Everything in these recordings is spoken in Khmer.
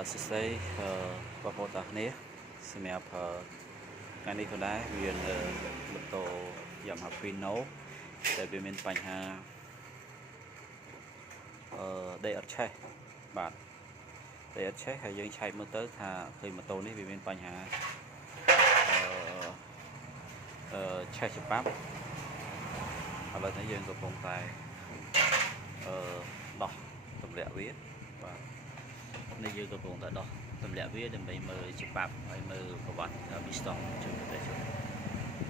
បាទសួស្តីបងប្អូនទាំងគ្នាសម្រាប់ថ្ងៃនេះក៏ដែរវាម៉ូតូ Yamaha Pino តែវាមានបញ្ហាដេកអត់ឆេះបាទដេកអត់ឆេះហើយយើងឆែកមើលទៅថាឃើញម៉ូតូនេះវាមានបញ្ហាឆេះច្បាប់ឥឡូវនេះយើងកំពុងតែដោះទម្លាក់វាបាទនេះយើងកំពុងតែដោះទម្លាក់វាដើម្បីមើលច្បាប់ហើយមើលប្រវត្តិពីស្តង់ជួយទៅជួយ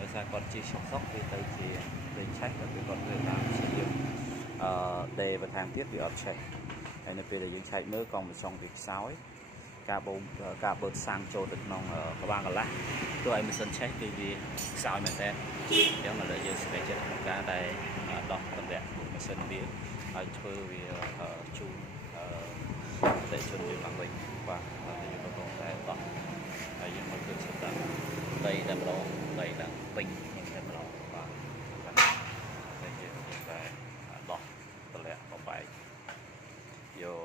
ដោយសារគាត់ជាសុកវាទៅជាលេងឆេះតែគាត់ធ្វើតាមជាយើងដេបន្ថែមទៀតវាអត់ឆេះហើយនៅពេលដែលយើងឆែកមើលកង់មួយចុងវាខ្សោយការបឺតសាំងចូលទៅក្នុងក្បាលកន្លះទោះឲ្យម៉ាស៊ីនឆេះគឺវាខ្សោយមែនតើអញ្ចឹងឥឡូវយើងស្វែងចិត្តក្នុងការដែលដោះទម្លាក់ម៉ាស៊ីនវាហើយធ្វើវាជូនតែជន់យើងឡើងវិញបាទហើយយើងកំពុងតែដោះហើយយើងមកធ្វើសិតដីតែម្ដងដីឡើងពេញតែម្ដងបាទតែយើងកំពុងតែដោះទម្លាក់បបែកយក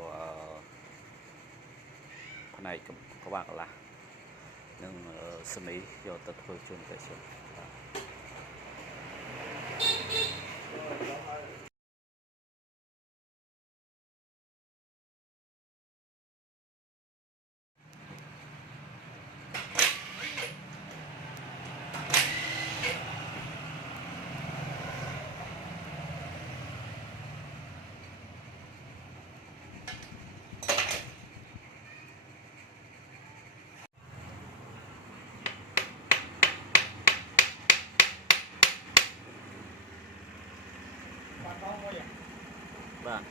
ផ្នែកក្បាលកន្លះនិងសមីយកទៅធ្វើជូនតែជន់បាទ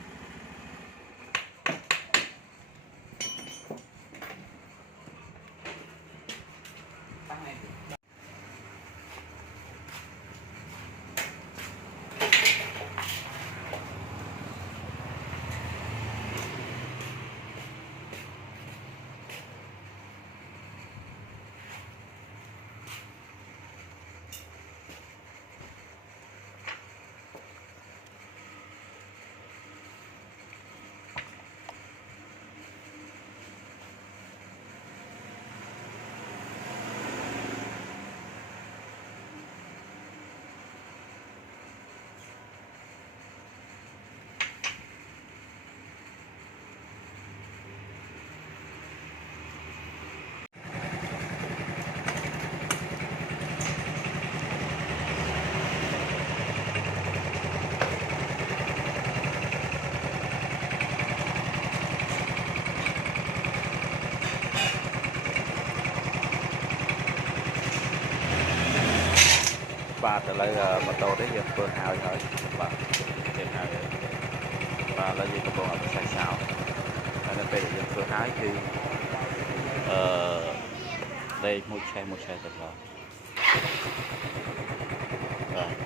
បាទឥឡូវម៉ូតូនេះយើងធ្វើហើយបាទយើងហើយបាទឥឡូវយើងកំពុងអត់ខ្សែសោហើយនៅពេលដែលយើងធ្វើហើយគឺដេកមួយឆេះទៅបាទ